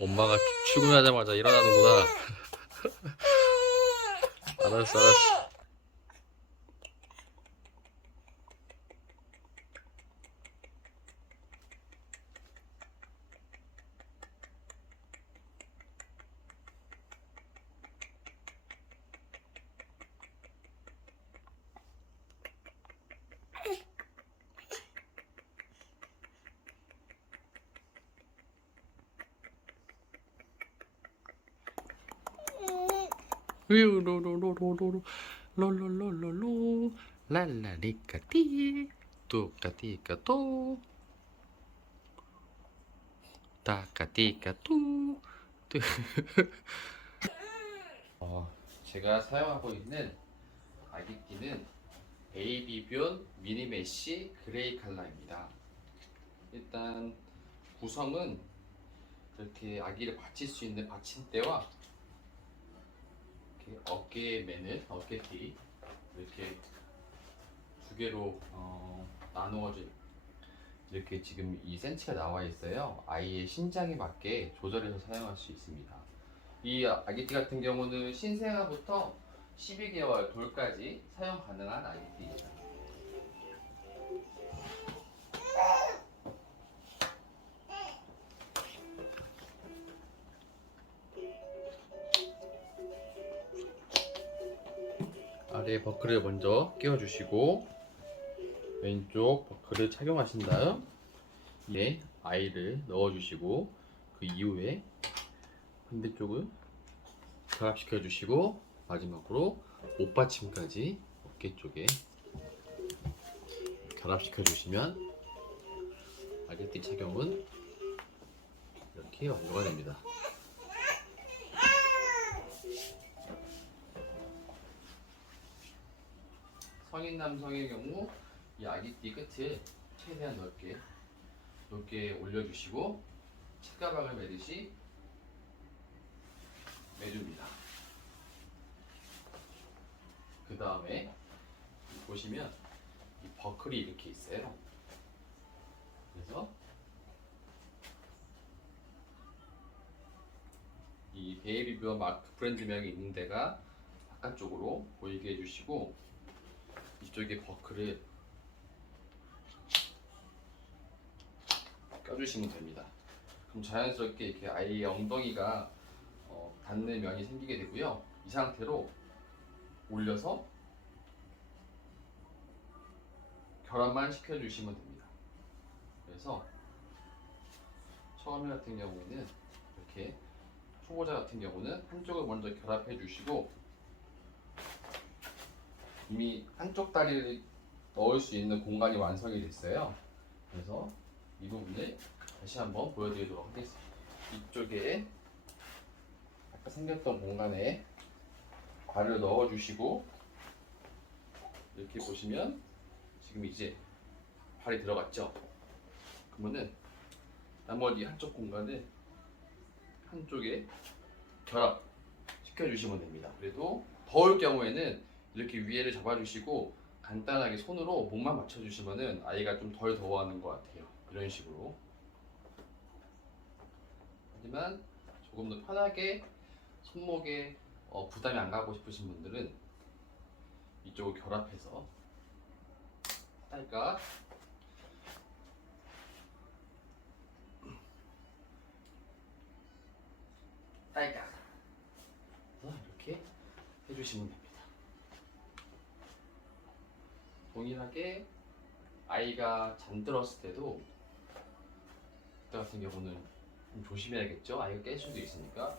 엄마가 출근하자마자 일어나는구나. 알았어, 알았어. 로로로로로로 롤롤롤롤로 랄라리까띠 뚜까띠까또 따까띠까뚜 뚜. 어, 제가 사용하고 있는 아기띠는 베이비변 미니메쉬 그레이 컬러입니다. 일단 구성은 이렇게 아기를 받칠 수 있는 받침대와 이렇게 어깨에 매는 어깨띠 이렇게 두 개로 어, 나누어진 이렇게 지금 2cm가 나와 있어요. 아이의 신장에 맞게 조절해서 사용할 수 있습니다. 이 아기띠 같은 경우는 신생아부터 12개월 돌까지 사용 가능한 아기띠입니 다. 아래 버클을 먼저 끼워주시고 왼쪽 버클을 착용하신 다음 네 아이를 넣어주시고 그 이후에 반대쪽을 결합시켜 주시고 마지막으로 옷받침까지 어깨 쪽에 결합시켜 주시면 아기띠 착용은 이렇게 완료가 됩니다. 성인 남성의 경우 이 아기띠 끝을 최대한 넓게 넓게 올려주시고 책가방을 매듯이 매줍니다. 그 다음에 보시면 이 버클이 이렇게 있어요. 그래서 이 베이비뷰어 마크 브랜드명이 있는 데가 바깥쪽으로 보이게 해주시고 이쪽에 버클을 껴주시면 됩니다. 그럼 자연스럽게 이렇게 아이의 엉덩이가 어, 닿는 면이 생기게 되고요. 이 상태로 올려서 결합만 시켜주시면 됩니다. 그래서 처음에 같은 경우에는 이렇게 초보자 같은 경우는 한쪽을 먼저 결합해 주시고 이미 한쪽 다리를 넣을 수 있는 공간이 완성이 됐어요. 그래서 이 부분을 다시 한번 보여드리도록 하겠습니다. 이쪽에 아까 생겼던 공간에 발을 넣어주시고 이렇게 보시면 지금 이제 발이 들어갔죠. 그러면은 나머지 한쪽 공간을 한쪽에 결합 시켜주시면 됩니다. 그래도 더울 경우에는 이렇게 위에를 잡아주시고 간단하게 손으로 몸만 맞춰주시면은 아이가 좀 덜 더워하는 것 같아요. 이런 식으로. 하지만 조금 더 편하게 손목에 어, 부담이 안 가고 싶으신 분들은 이쪽을 결합해서 딸까 딸까 이렇게 해주시면 됩니다. 동일하게 아이가 잠들었을 때도 그때 같은 경우는 좀 조심해야겠죠. 아이가 깰 수도 있으니까